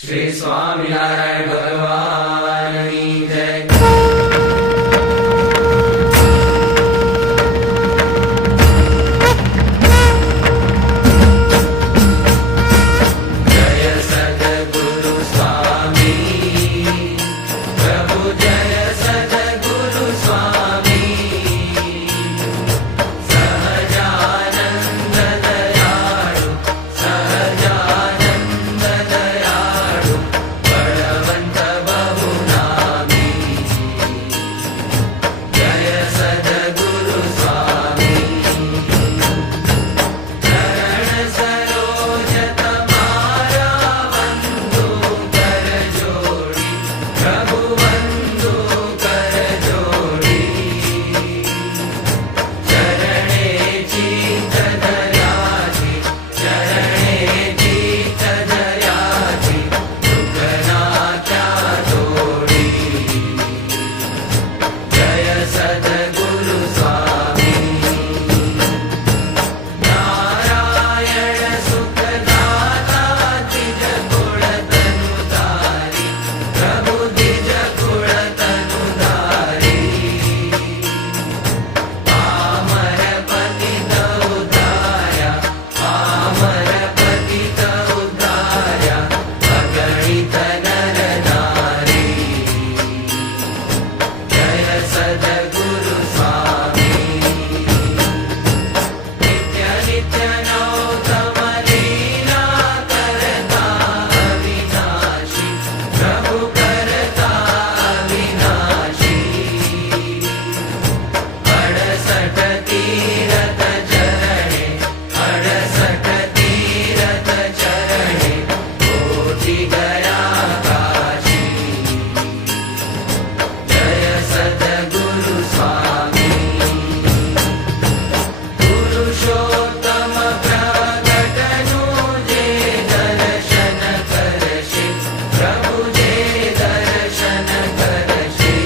श्री स्वामिनारायण भगवान की जय। जय सद्गुरु स्वामी प्रभु, जय सद्गुरु स्वामी, सहजानंद दयाळु, सहजानंद दयाळु, बलवंत बहुनामी। जय सद्गुरु स्वामी, चरण सरोज तमारा वंदो कर जोड़ी, प्रभु वंदो कर जोड़ी। चरणे चित दयाची, चरणे चित दयाची, दुखना क्या जोड़ी। जय सद्गुरु स्वामी, नारायण सुखदाता द्विज कुल तनुधारी, प्रभु द्विज कुल तनुधारी। पामर पतित उद्धार्य, पामर पतित उद्धार्य, अगणित नर नारी। जय सद्गुरु स्वामी, नित्य नित्य नौतम लीला करता अविनाशी, प्रभु करता अविनाशी। 68 तीरथ चरणे, 68 तीरथ चरणे, कोटि गया काशी। जय सद्गुरु स्वामी, पुरुषोत्तम प्रगटनु जे दर्शन करशे, प्रभु जे दर्शन करशे।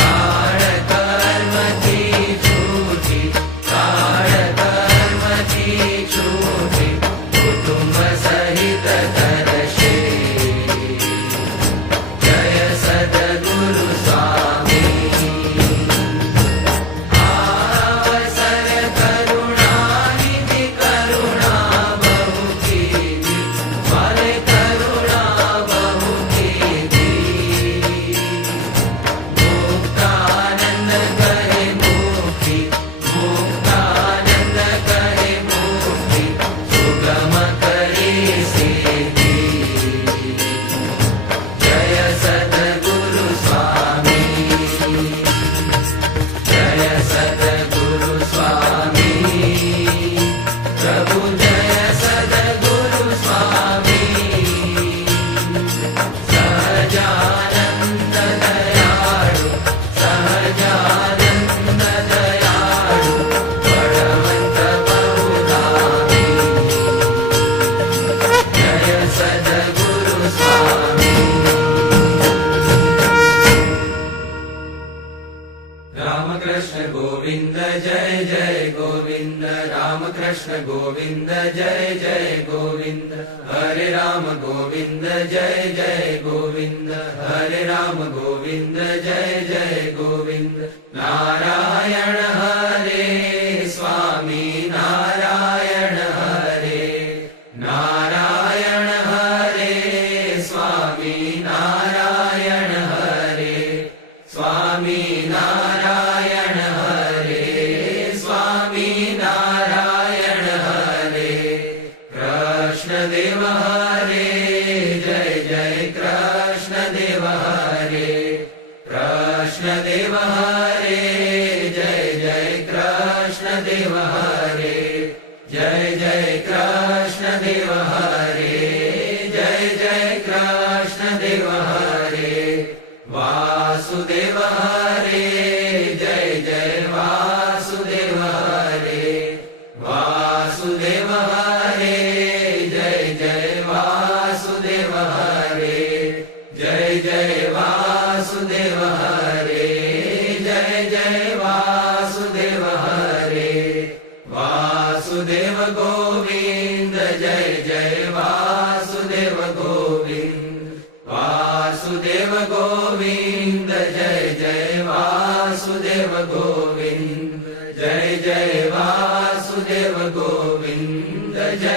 काळ कर्म की छूटी, काळ कर्म की छूटी, कुटुंब सहित करशे। जय सद्गुरु स्वामी, आवसर करुणानिधि, करुणा बहु कीधी, फले करुणा बहु कीधी। मुक्तानंद करे मुक्ति, मुक्तानंद करे मुक्ति, सुगम करे सिद्धि। जय सद्गुरु स्वामी, जय सद्गुरु स्वामी, प्रभु जय सद्गुरु स्वामी। सहजानंद दयाळु, सहजानंद दयाळु, बलवंत बहुनामी। जय सद्गुरु स्वामी। रामकृष्ण गोविंद जय जय गोविंद, रामकृष्ण गोविंद जय जय गोविंद, हरे राम गोविंद जय जय गोविंद, हरे राम गोविंद जय जय गोविंद। नारायण हरे स्वामी, नारायण हरे, नारायण हरे स्वामी, नारायण हरे, स्वामी नारायण हरे, स्वामी नारायण हरे। कृष्ण देव हरे, जय जय कृष्ण देव हरे, कृष्ण देव हरे, जय जय कृष्ण देव हरे, जय जय कृष्ण देव हरे, जय जय कृष्ण देव हरे। वासुदेव हरे, जय जय वासुदेव हरे, वासुदेव हरे, जय जय वासुदेव हरे, जय जय वासुदेव हरे, जय जय वासुदेव हरे। वासुदेव गोविंद जय जय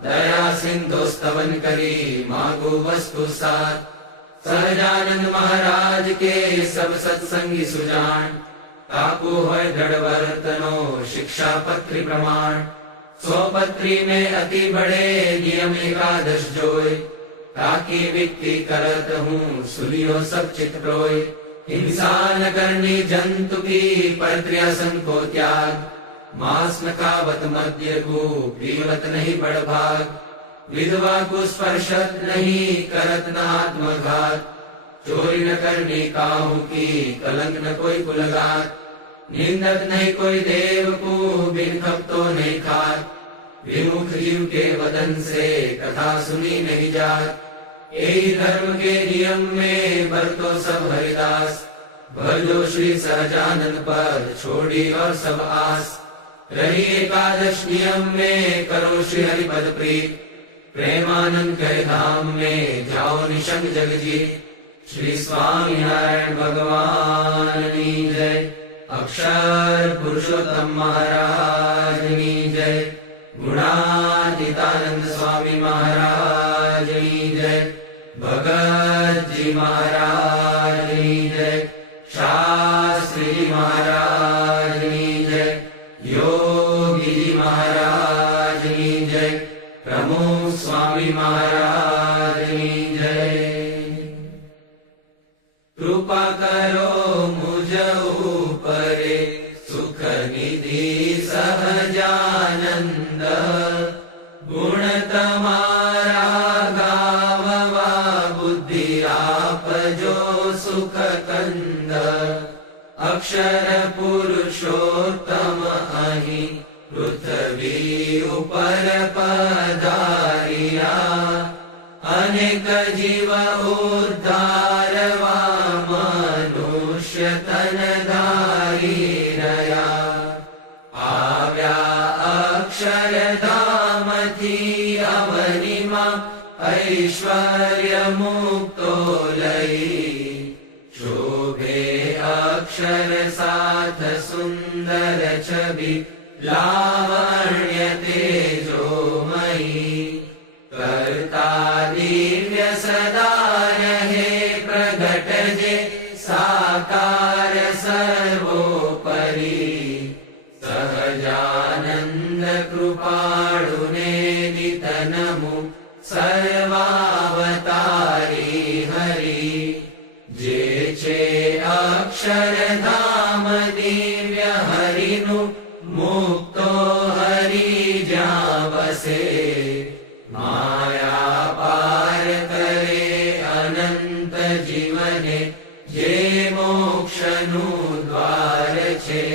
दया सिंधु स्तवन करी मांगू वस्तु साथ। सहजानंद महाराज के सब सत्संगी सुजान, ताकू होय दृढ़ वर्तनो शिक्षा पत्री प्रमाण। 100 पत्री में अति बड़े नियम एकादश जोय, ताकि विक्ति करत हूँ सुनियो सब चित प्रोय। हिंसा न करनी जंतु की परत्रियासन को त्याग, मांस न खावत मद्य को पीवत नहीं बड़भाग। विधवा को स्पर्शत नहीं करत न आत्मघात, चोरी न करनी काहू की कलंक न कोई कुलगात। निंदक नहीं कोई देव को बिन खपतो नहीं खात, विमुख जीव के वदन से कथा सुनी नहीं जात। यही धर्म के नियम में बरतो सब हरिदास, भजो श्री सहजानंद पद छोड़ी और सब आस। रही एकादश नियम में करो श्री हरि पद प्रीत, प्रेमानंद के धाम में जाओ निशंक जगजीत। श्री स्वामी नारायण भगवान की जय, अक्षर पुरुषोत्तम महाराज की जय, गुणातीतानंद स्वामी महाराज की जय, भगत जी महाराज की जय, शास्त्री जी महाराज की जय, योगी जी महाराज की जय, प्रमुख स्वामी महाराज की जय। कृपा करो मुझ ऊपरे सुख निधि सहजानंद, गुण तमारा गाववा बुद्धि आप जो सुख कंद। अक्षर पुरुषोत्तम अहि पृथ्वी ऊपर पधारिया, अनेक जीव उद्धारवा मनुष्य तन धारी रया। आव्या अक्षर धाम थी अवनिमा, ऐश्वर्य मुक्तो लई। शोभे अक्षर साथ सुंदर छवि, लावण्य तेजोमयी। करता दिव्य सदा रहे प्रगट जे, साकार सर्वोपरि। सहजानंद कृपाळुने नितनमु, सर्वावतारी हरि। जेचे अक्षरधाम दिव्य हरिनु, मुक्तो हरि ज्या बसे। माया पार करे अनंत जीवने, जे मोक्षनु द्वार छे।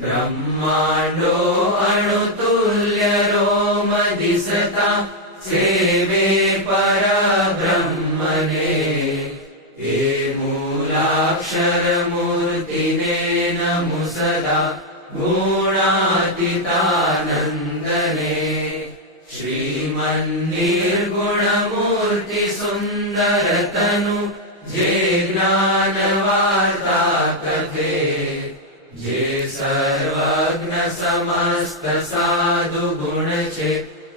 ब्रह्मांडो अणुतुल्य रोम दिसता, सेवे पर ब्रह्मने। हे मूलाक्षर मूर्तिने नमु सदा, गुणातीतानंदने। श्रीमन्निर्गुण मूर्ति सुंदर तनु, जे ज्ञान वार्ता कथे। जे सर्वज्ञ समस्त साधु गुण छे,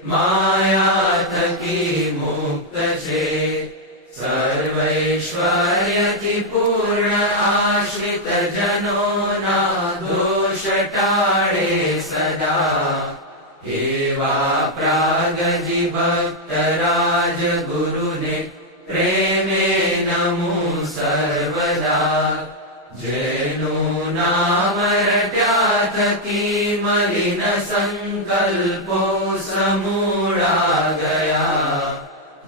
माया थकी मुक्त छे। सर्वैश्वर्य की पूर्ण आश्रित जनों ना, दोष टाळे सदा। एवा प्रागजी भक्त राज गुरुने, प्रेमे नमु सर्वदा। जेनु नाम रट्या थकी मलिन संकल्पो समूढ़ा गया।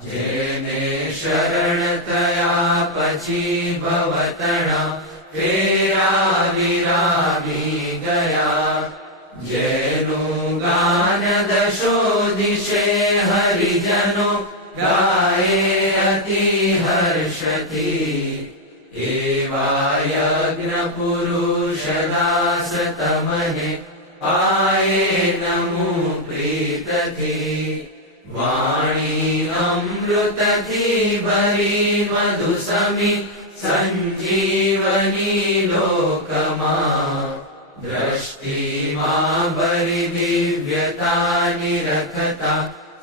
जेने शरण तया पछी भवतणा, फेरा विरागी गया। जेनु गान दशो दिशे हरिजनो, गाये अति हर्षति। एवा यज्ञ पुरुष दास तमने, पाये नमु प्रीत थी। वाणी अमृत थी भरी मधु समी, संजीवनी लोकमा। दृष्टि मां भरी दिव्यता निरखता,